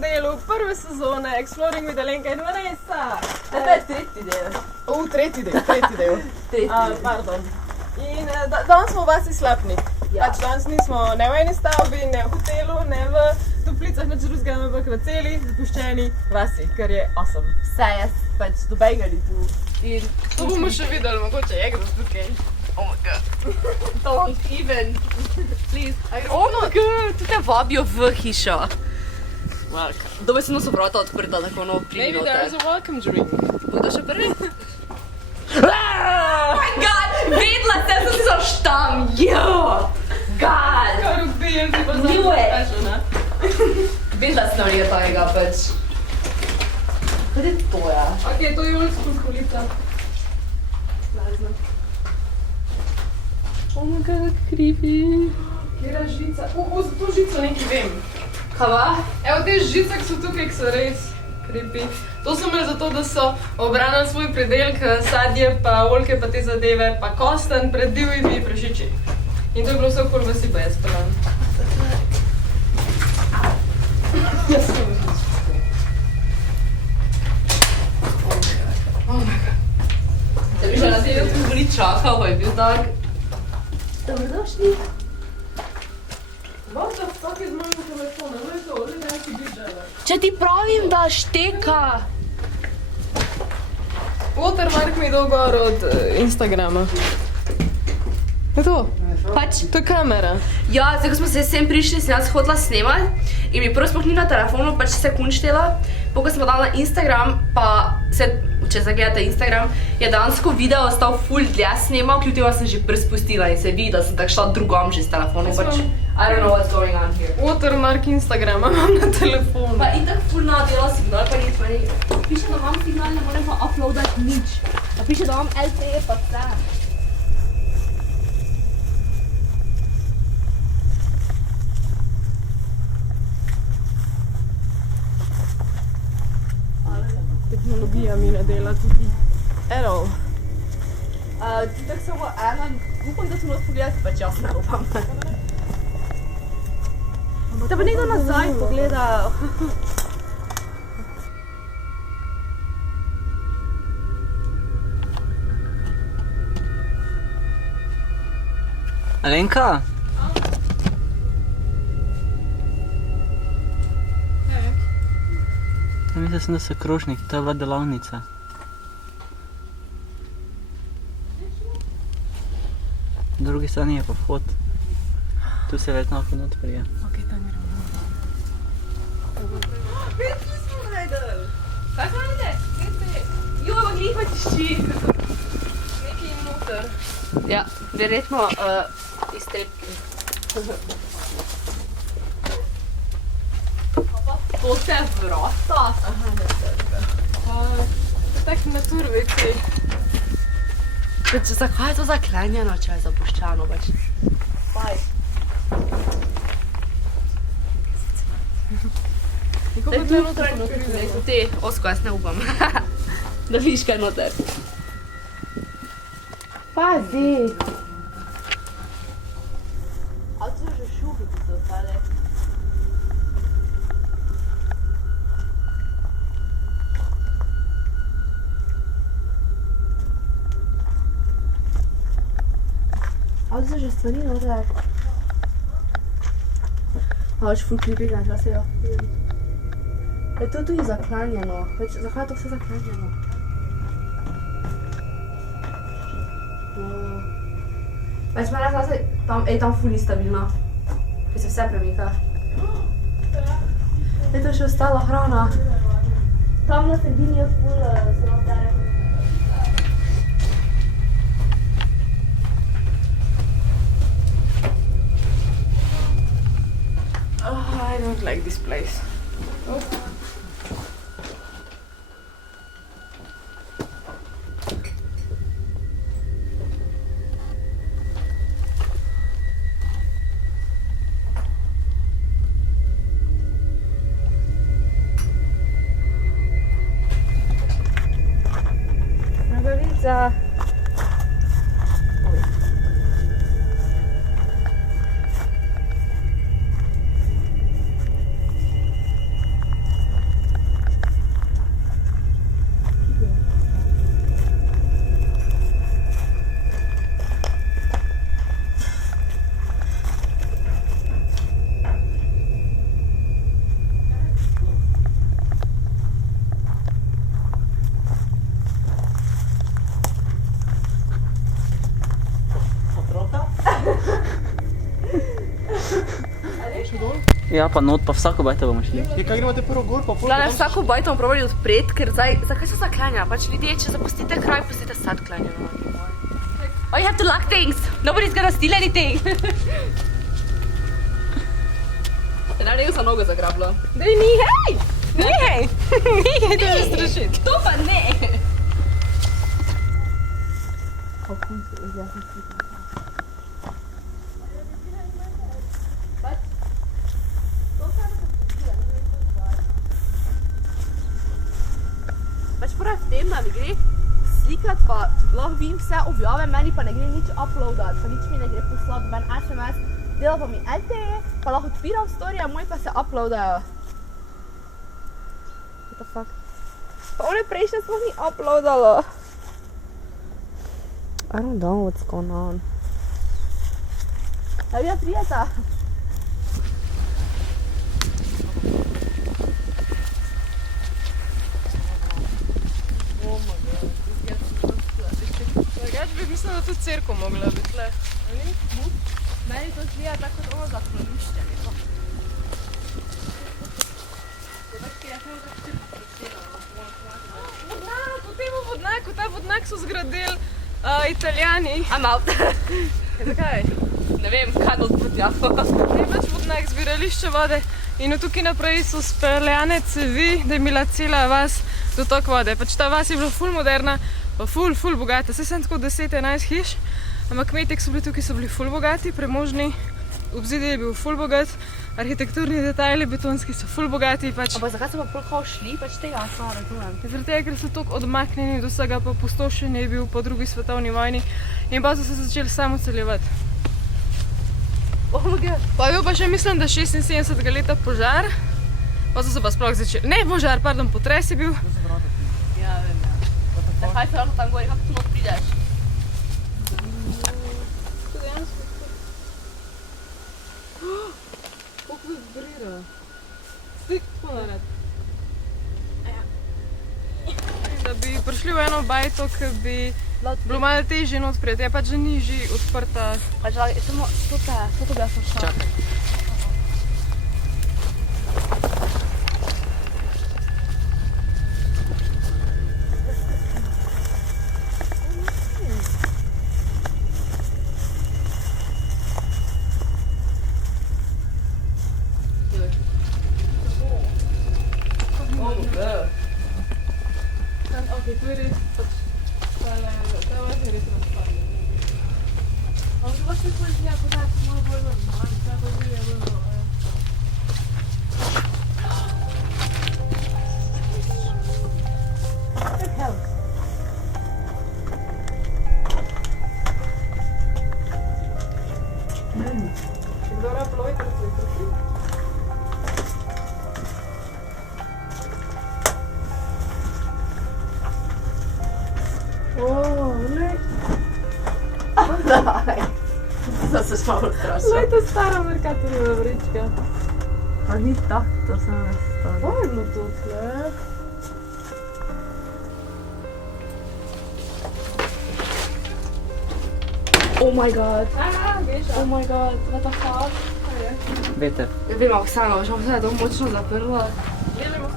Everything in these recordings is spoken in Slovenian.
delu prve sezone Exploring with Alenka in Vanessa. To je tretji del. Tretji del. Tretji del. Pardon. In danes smo v vasi Slapnik. Ja. Pač danes nismo ne v eni stavbi, ne v hotelu, ne v toplicah na Čruzga, ampak v celi zapuščeni vasi, kar je awesome. Saj jaz pač dobenga ni tu. In To bomo še videli, mogoče je kdo tukaj. Oh my god. don't even. Please. Oh my god, tu te vabijo v hišo. Welcome. Dobesedno so vrata odprta, tako no pridi Maybe there is noter. a welcome drink. Kdo še prvi? Oh my god, vedela sem, da si zaštam, jo! God! Kar ubijem ti pa Knew it. zašel, Vedela sem nekaj tajega, pač. Kaj je to, ja? Ok, to je old school kolica. Slazno. Oh my god, creepy. Kjera žica? Za to žico nekaj vem. Kava? Evo te žice, ki so tukaj, ki so res creepy. To so imeli zato, da so obranili svoj pridelek, sadje, pa oljke, pa te zadeve, pa kostanj pred divjimi prašiči. In to je bilo vse okoli vasi, pa jaz pelan. Jaz sem žičko. Oh my god. Da bi še na tebe tu bili čakal, pa je bil tak. Dobrodošli. What the fuck je z mojim telefonom? No je to, že nekaj bičala. Če ti pravim, da šteka. Watermark mi je dal gor od Instagrama. Je to? Pač, To je kamera. ja, zdaj ko smo se sem prišli, sem jaz hodila snemat in mi prvo sploh ni na telefonu, pač sekund štela. Po ko smo dali na Instagram, pa se, če zagledate Instagram, je dejansko video ostal full dlje snemal, kljub temu sem že prespustila in se vidi, da sem tako šla drugam že s telefonom, pač I don't know what's going on here. Watermark Instagrama imam na telefonu. Pa itak full nadela signal, pa nič, pa ni. Piše, da imam signal, ne morem pa uploadati nič. Pa piše, da imam LTE pa vse. Tehnologija mi ne dela tudi. Errol. Ti tako samo ena, upam, da tu not pogledati, pač jaz ne upam. Da pa nekdo nazaj pogleda. Alenka? Ja, mislil sem, da so krožniki, to je bila delavnica. Na drugi strani je pa vhod. Tu se verjetno lahko not prije. Ok, tam je ravno. Kaj smo naredili? Jo, ampak glih pa tišči. Nekaj je noter. Ja, verjetno iztrebki. To se vrata. Aha, ne tega. To je tak naturveci. Zakaj je to zaklenjeno, če je zapuščeno pač? Baj. Kako Da pa je to tu noter noter odkrili? te osko, jaz ne upam. Da vidiš kaj noter. Pazi! A tu že šuhiti so ostale? A tu so že stvari noter? A več ful creepy, kaj se jo. Je to tudi zaklanjeno. Zakaj je to vse zaklanjeno? Več mene zase, tam ful ni stabilno. Ker se vse premika. Je to še ostala hrana. Tam na sredini je ful znotere. I don't like this place. Nogorica. Ja, pa not, pa vsako bajto bomo šli. Je, kaj gremo te prvo gor, pa pol. Glavno, vsako bajto bomo probali odpreti, ker zdaj, zakaj so zaklenjena? Pač ljudje, če zapustite kraj, pustite sad klenjeno. Oh, you have to lock things. Nobody's gonna steal anything. Da, nekaj za nogo zagrabilo. Dej, ni, hej! Ni, hej! Ni, hej, to je strašit. To pa ne. Pač prav v tem, da mi gre slikati, pa lahko vidim vse objave, meni pa ne gre nič uploadat, pa nič mi ne gre poslati, ven SMS, dela pa mi LTE, pa lahko odpiram storije, moji pa se uploadajo. What the fuck? Pa one prejšnje sploh ni uploadalo. I don't know what's going on. Ja, prijeta. Drugač bi mislim, da tudi cerkev mogla biti tle. Meni to zgleda tako kot ono zaklonišče, neko. Vodnak, v tem vodnaku, ta vodnak so zgradili Italijani. I'm out. Zakaj? Ne vem, kaj nas bo tjafo. Je pač vodnak, zbirališče vode in od tukaj naprej so speljane cevi, da je imela cela vas dotok vode. Pač ta vas je bila ful moderna, pa ful bogata. Saj sem tako 10-11 hiš, ampak kmetje, ki so bili tukaj, so bili ful bogati, premožni. Obzidje je bil ful bogat, arhitekturni detajli betonski so ful bogati. Pač. Ampak zakaj so pa pol kao šli, pač tega jaz ne razumem. Zaradi tega, ker so tako odmaknjeni do vsega, pa pustošen je bil po drugi svetovni vojni in pa so se začeli samo celjevati. Oh my god. Pa je bil pa še, mislim, da 76. leta požar, pa so se pa sploh začeli, ne požar, pardon, potres je bil. Ja, vem, ja. Zakaj se lahko tam gori, kako tu not prideš? Kako vibrira. Stik tako naredi. Da bi prišli v eno bajto, ki bi bilo malo težje not prijeti, je pač že ni že odprta. Pač samo to bi jaz šla. Čakaj. Okej, tu je res, pač, ta vas je res razpadla. Ampak pa se tvoj zgleda, kot da je malo bolj normalno, ta pa zgleda bolj normalno. Dobra, plojte, prosim. Daj. Zdaj se špalo strašno. Glej, to stara Mercatorjeva vrečka. Pa ni tak, to sem razstavila. Fajno to tle. Oh my god. Geša. Oh my god, what the fuck? Veter. Ja vem, Oksana, že bom se to močno zaprla. Jelimo.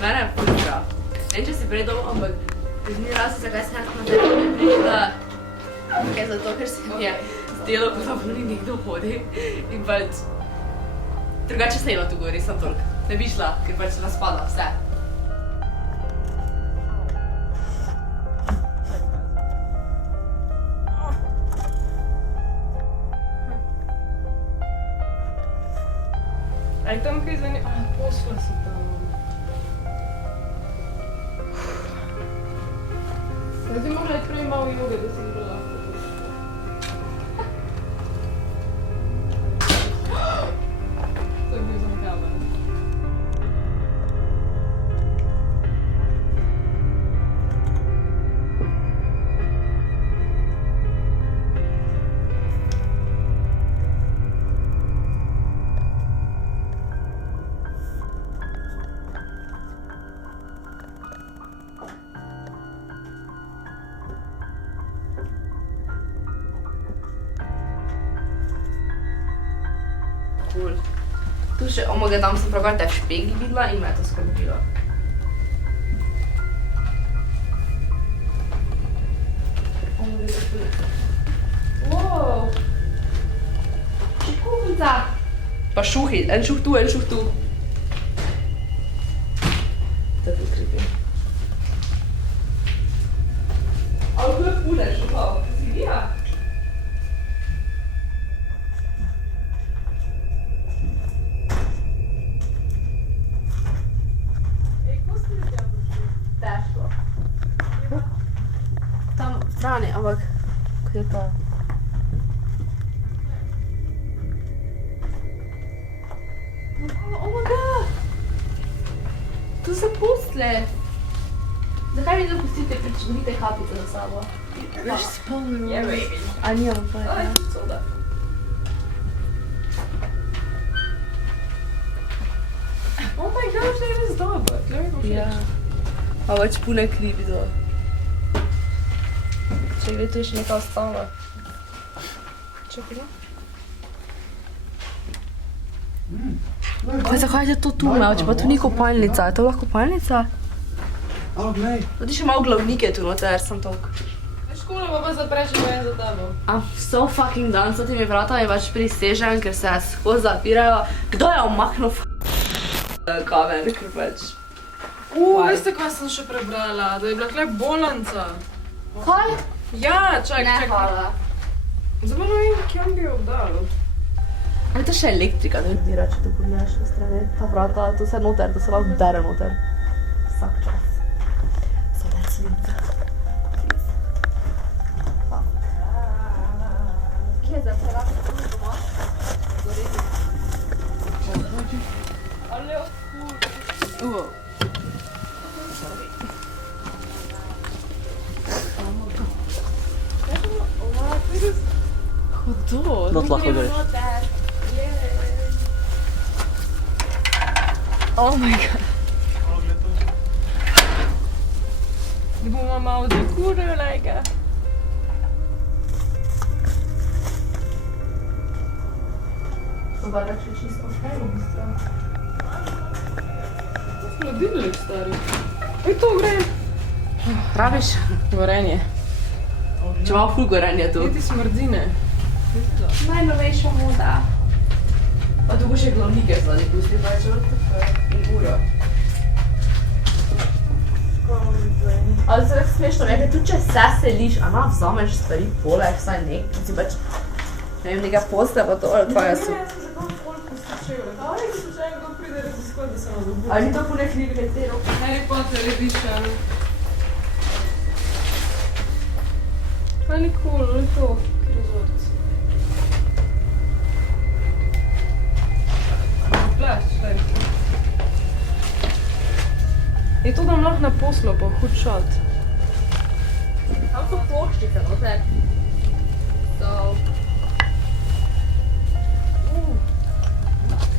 Mene je ful strah. Ne vem, če si prej dol, ampak edini razlog, zakaj sem jaz na zdaj ne prišla, je zato, ker se mi je zdelo, kot da v njih nekdo hodi in pač drugače se ima tu gori, sem toliko. Ne bi šla, ker pač razpada vse. A je tam kaj za nje? Ah, posla so tam. Zdaj bi mogla iti prej malo joge, da si bi lahko prišla. cool. Tu še, omega, tam sem prav te špegi videla in me je to skrbilo. Wow! Še kuhnica! Pa šuhi, en šuh tu, en šuh tu. To je tudi creepy. Ali to je pune šuhov? Si vija? Težko. Tam v strani, ampak kaj je pa? Oh my god! Tu so postle! Zakaj mi dopustite, prečudite kapico za sabo? Veš, spomnim. Je, baby. A nimam pa, Aj, ja. soda. Oh my gosh, to je res dobro. Tle mi bo všeč. Ja. Pa več pune krivi to. Če gre, tu je še nekaj ostalo. Čakaj, no. Kaj, zakaj je to tu imel? Če pa tu ni kopalnica, je to lahko kopalnica? glej. Tudi še malo glavnike tu noter, sem toliko. Škola pa pa zapreš, pa je za tabo. I'm so fucking done s temi vratami, pač prisežem, ker se skozi zapirajo. Kdo je omaknil kamen, ker pač... Veste, kaj sem še prebrala? Da je bila tle bolnica. Kaj? Ja, čak. hvala. Zdaj pa ne vem, kje bi jo dal. Ali to še elektrika, da vdira, če to pogledaš na strani. Ta vrata, to se noter, to se lahko dere noter. Vsak čas. So let's leave. Kje je zdaj prelako doma? Goreti. Ali je Wow. Hudo. Not lahko greš. Oh my god. Da bomo malo zakurili ga. Soba tako še čisto šajno. Hladilnik, stari. Ej, to gre. Rabiš? Gorenje. Če malo ful gorenje tu. Niti smrdine. Najnovejša moda. Pa tu bo še glavnike zdaj pusti, pa je in uro. Ali se tako smešno, nekaj tudi če se seliš, a vzameš stvari poleg, vsaj nek, si pač, ne vem, nekaj poste, pa to, ali tvoja so. Jaz sem se kot folk postačila. Kaj je, slučajno kdo pride raziskovati, da se nas obuja. Ali ni to pune knjige te roke? Harry Potter je bišan. Kaj ni cool, ali to? Razvorc. Plašč, stari. Je to dam lahko na poslo, pa hud shot. Tam so ploščice, noter. So...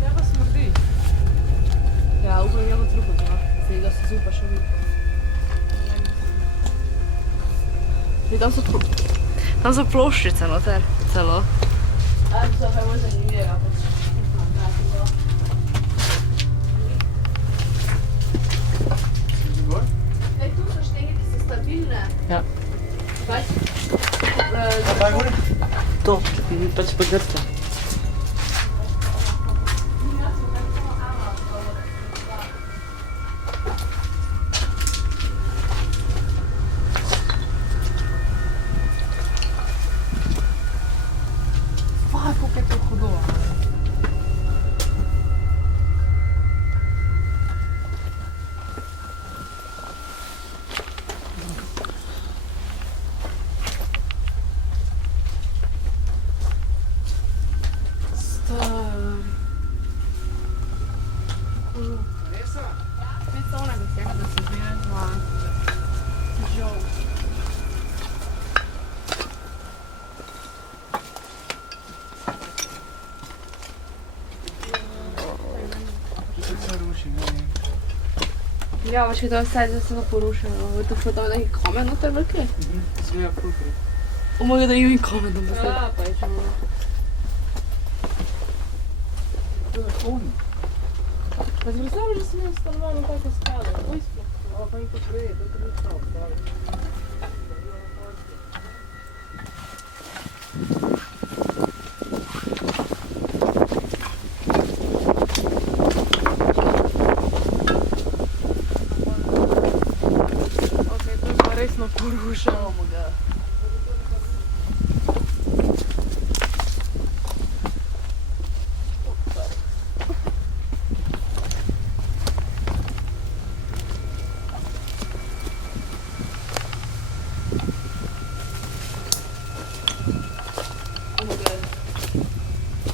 Ja pa smrdi. Ja, upam, je bo trupo, da se ga se zupa še vidi. Tam so ploščice noter, celo. A, to je bolj zanimivega, pač. Ej, tu so štenge, ki so stabilne. Ja. Pač? To, pač pa grca. Kako je to hudo. Ja, pač je to vse, da se to porušeno. Je to foto neki kamen noter veliki? Zgleda fulkrat. Omega, da imam kamen doma. Ja, pa je čemu. Pa si predstavljaš, da sem jaz stanovano tako skale? Oj, sploh. Pa mi pa prej, to je to. Okej, to je pa resno porušeno.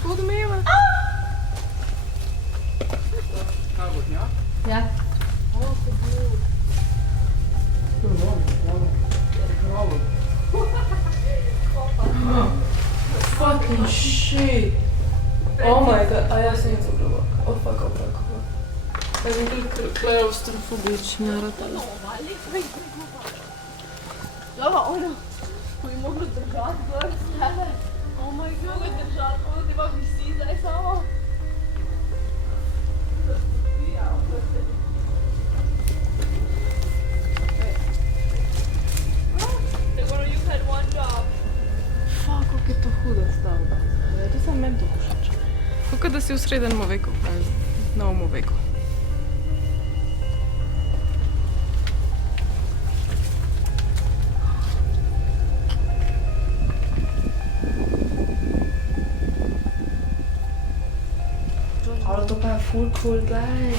Odmeva. Ja. Fucking shit. Oh my god, a ja sam nisam globoko. Oh fuck. Ja sam tudi klaustrofobična ratala. Lava, ono, ko bi moglo držati gor sebe. Oh my god, moglo držati, ono ti pa visi zdaj samo. You've had one job. Fuck, kako je to huda stavba. Ja, to sam meni to všeč. Kako da si v srednjem veku, novem veku. Ali to pa je full cool, glej.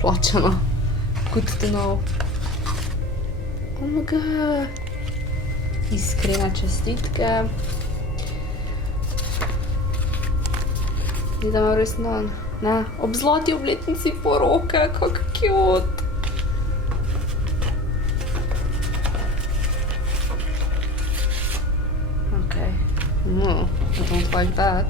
Plačano. Good to know. Oh my god. Iskrene čestitke. Zdaj da imam res dan. Ne, ob zlati obletnici poroke, kak cute. Okay. No, I don't like that.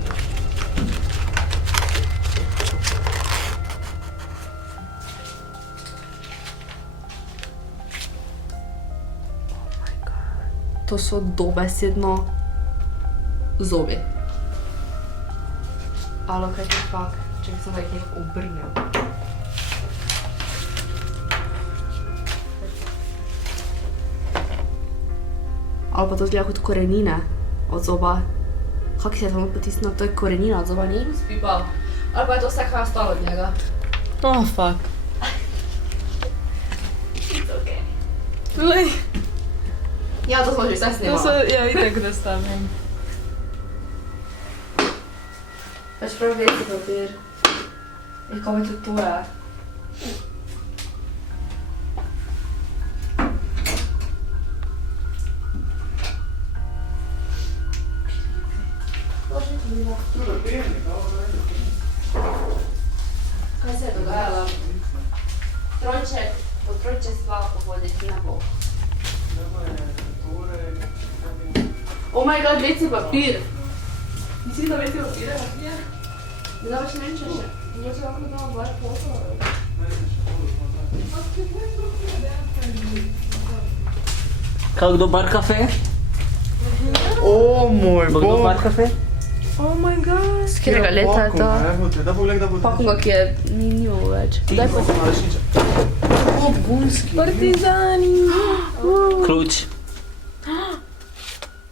To so dobesedno zobi. Ali kaj ti fak, če sem da jih obrnil. Ali pa to zgleda kot korenine od zoba. Kak si je tam potisnil, to je korenina od zoba, ni? Spipal. Ali pa je to vse, kaj je ostalo od njega. Oh fuck. It's okay. Lej. Ja, to smo že vse To snimali. so, ja, itak da stavim. Pač prav veti papir. Kako je tudi to je. Kaj se je dogajalo? Trojček, od trojčestva pohoditi na bok. Oh my god, veci papir! Nisi da veci papire, papir? Ne da več ne vem, če še. Mogoče lahko da imam bar foto. Kako kdo bar kafe? O moj Bo kdo bog! bar kafe? Oh my god. Z katerega leta je to? Da pogled, da bo Pakunga, ki je ni več. Daj pa O, bunski! Partizani. Ključ.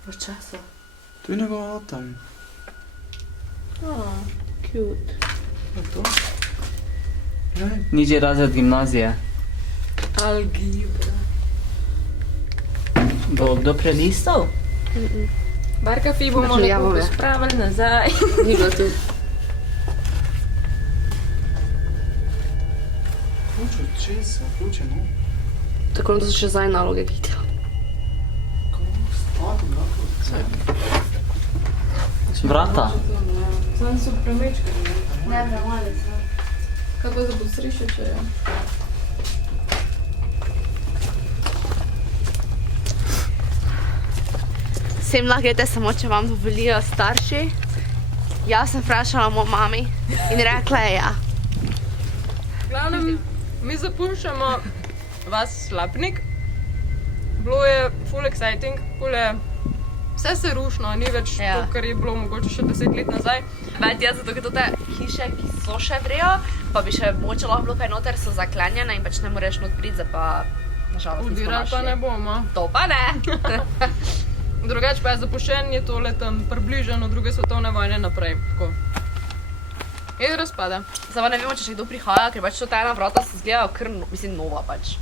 od časa. To je njegov avto. Cute. Nižji razred gimnazije. Algebra. Bo kdo prelistal? Bar kafe bomo Znači, ja lepo bom, ja. pospravili nazaj. Ni bilo tu. Ključ od česa? Ključ je nov. Tako da so še zdaj naloge kitila. Vrata. Sam so premečkali. Ne, premali so. Kaj pa za posrišče, če je? Sem lahko greste samo, če vam dovolijo starši. Jaz sem vprašala mojo mami in rekla je ja. V glavnem, mi zapuščamo vas Slapnik bilo je full exciting, vse se rušno, ni več Ja. to, kar je bilo mogoče še 10 let nazaj. Vedi, jaz zato, ker to te hiše, ki so še vrejo, pa bi še moče lahko bilo kaj noter, so zaklenjene in pač ne moreš not priti, zdaj pa nažalost nismo Udirali pa našli. ne bomo. To pa ne. Drugače pa je zapuščen, je tole tam približan od druge svetovne vojne naprej. Tako. In razpada. Zdaj pa ne vemo, če še kdo prihaja, ker pač to ta ena vrata se zgledajo kar, mislim, nova pač.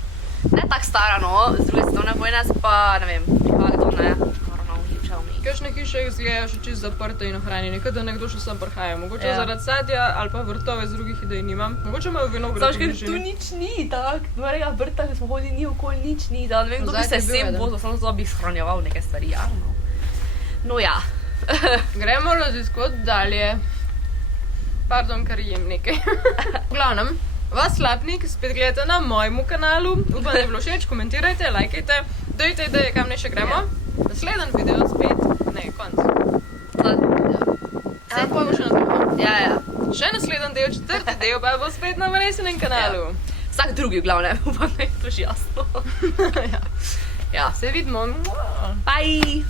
Ne tako stara, no, z druge svetovne vojne, zdaj pa ne vem, prihaja kdo, ne, moramo uničal mi. Kakšne hiše izgledajo še čisto zaprte in ohranjene, kot da nekdo še sem prihaja. Mogoče Ja. zaradi sadja ali pa vrtove, z drugih idej nimam. Mogoče imajo vinograd. Samo, ker tu nič ni, tako, dvorega vrta, ki smo hodili, ni okoli nič ni, da ne vem, kdo bi Zdaj se je bil sem eden. vozil, samo zato, da bi shranjeval neke stvari, ja, no. No ja. Gremo raziskovati dalje. Pardon, ker jem nekaj. V glavnem, vas Slapnik spet gledate na mojemu kanalu. Upam, da je bilo všeč, komentirajte, lajkajte, dajte ideje, kam ne še gremo. Naslednji video spet, ne, konc. Zdaj pa bo še naslednji. Ja. Še naslednji del, 4. del pa bo spet na Vanesinem kanalu. Vsak drugi, v glavnem, upam, da je to že jasno. Ja. Se vidimo. Bye!